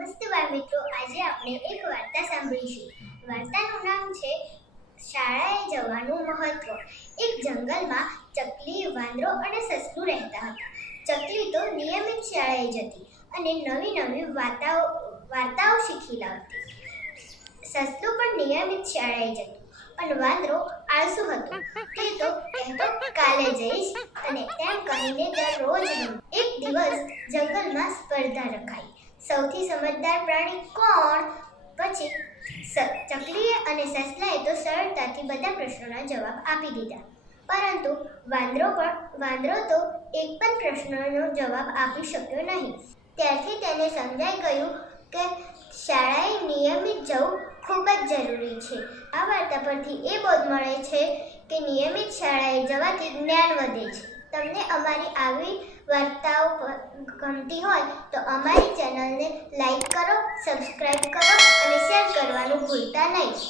નમસ્તે બાળ મિત્રો, આજે આપણે એક વાર્તા સાંભળીશું. વાર્તાનું નામ છે શાળાએ જવાનું મહત્વ. એક જંગલમાં ચકલી, વાંદરો અને સસલું રહેતા હતા. ચકલી તો નિયમિત શાળાએ જતી અને નવી નવી વાર્તાઓ શીખી લાવતી. સસલું પણ નિયમિત શાળાએ જતું, પણ વાંદરો આળસુ હતો. તે તો કહેતો કાલે જઈશ અને તેમ કહીને દરરોજ રમતો. એક દિવસ જંગલમાં સ્પર્ધા રખાઈ. સૌથી સમજદાર પ્રાણી કોણ? પછી ચકલીએ અને સસલાએ તો સરળતાથી બધા પ્રશ્નોના જવાબ આપી દીધા, પરંતુ વાંદરો તો એક પણ પ્રશ્નનો જવાબ આપી શક્યો નહીં. ત્યારથી તેને સમજાઈ ગયું કે શાળાએ નિયમિત જવું ખૂબ જ જરૂરી છે. આ વાર્તા પરથી એ બોધ મળે છે કે નિયમિત શાળાએ જવાથી જ્ઞાન વધે છે. તમને અમારી આવી વાર્તાઓ ગમતી હોય તો અમારી ચેનલને લાઈક કરો, સબસ્ક્રાઇબ કરો અને શેર કરવાનું ભૂલતા નહીં.